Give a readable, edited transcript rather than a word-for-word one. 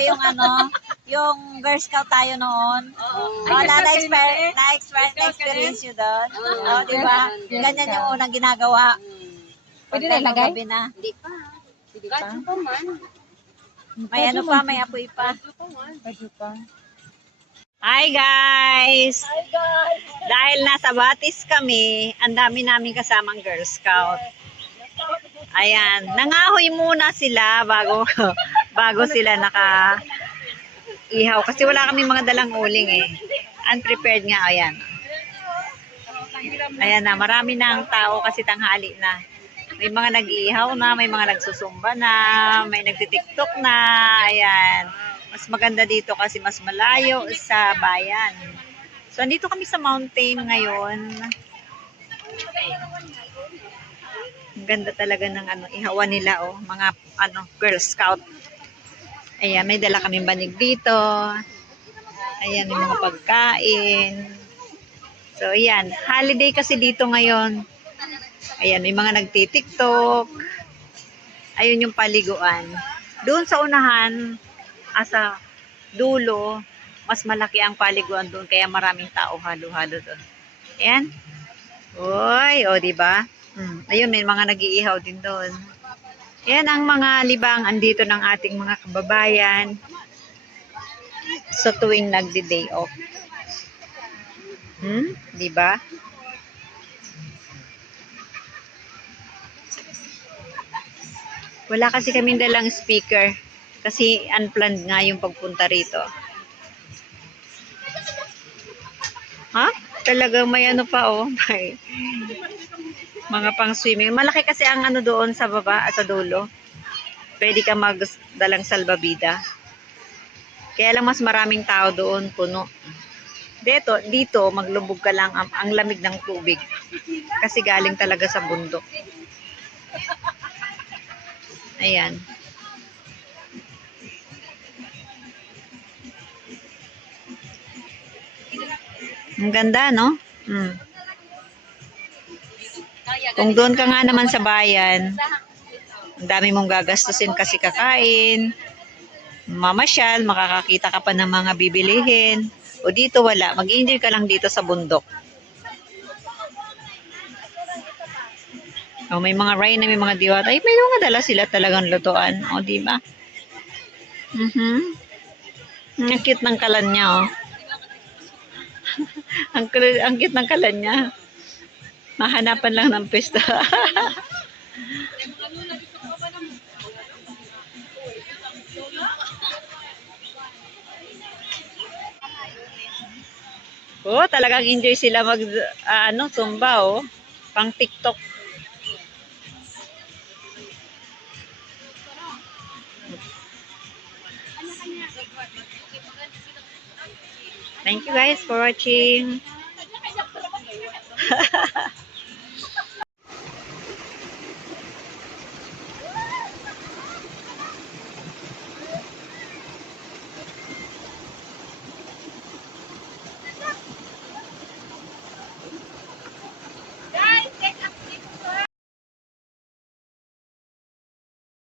ba yung yung Girl Scout tayo noon? Na-experience nyo doon? Di ba? Ganyan yung unang ginagawa. Pwede na ilagay? Gabi na. Hindi pa. Hindi pa. Kadyo pa man. May may apoy pa. Kadyo pa. Hi guys! Dahil nasa Batis kami, ang dami namin kasamang Girl Scout. Ayan, nangahoy muna sila bago sila ihaw. Kasi wala kami mga dalang uling eh. Unprepared nga, ayan. Ayan na, marami na ang tao kasi tanghali na. May mga nag-ihaw na, may mga nagsusumba na, may nagtitiktok na, ayan. Mas maganda dito kasi mas malayo sa bayan. So, andito kami sa mountain ngayon. Ang ganda talaga ng ihawan nila, oh. Mga, Girl Scout. Ayan, may dala kaming banig dito. Ayan, yung mga pagkain. So, ayan. Holiday kasi dito ngayon. Ayan, may mga nagtitiktok. Ayun yung paliguan. Doon sa unahan, sa dulo, mas malaki ang paliguan doon. Kaya maraming tao halo-halo doon. Ayan. Uy, o, diba? Ayun, may mga nag-iihaw din doon. Ayan ang mga libang andito ng ating mga kababayan sa tuwing nagdi-day off. Diba? Wala kasi kaming dalang speaker kasi unplanned nga yung pagpunta rito. Ha? Talagang may pa oh. May mga pang swimming. Malaki kasi ang doon sa baba, sa dulo. Pwede ka magdalang salbabida. Kaya lang mas maraming tao doon, puno. Dito maglubog ka lang, ang lamig ng tubig. Kasi galing talaga sa bundok. Ayan. Ang ganda, no? Kung doon ka nga naman sa bayan, ang dami mong gagastusin kasi kakain, mamasyal, makakakita ka pa ng mga bibilihin. O dito wala, mag-enjoy ka lang dito sa bundok. O may mga rhino, may mga diwata. Ay, may mga dala sila talagang lutuan. O, diba? Ang cute ng kalan niya, oh. ang cute ng kalan niya. Mahanapan lang ng pista. Oh, talagang enjoy sila zumba, oh. Pang TikTok. Thank you guys for watching.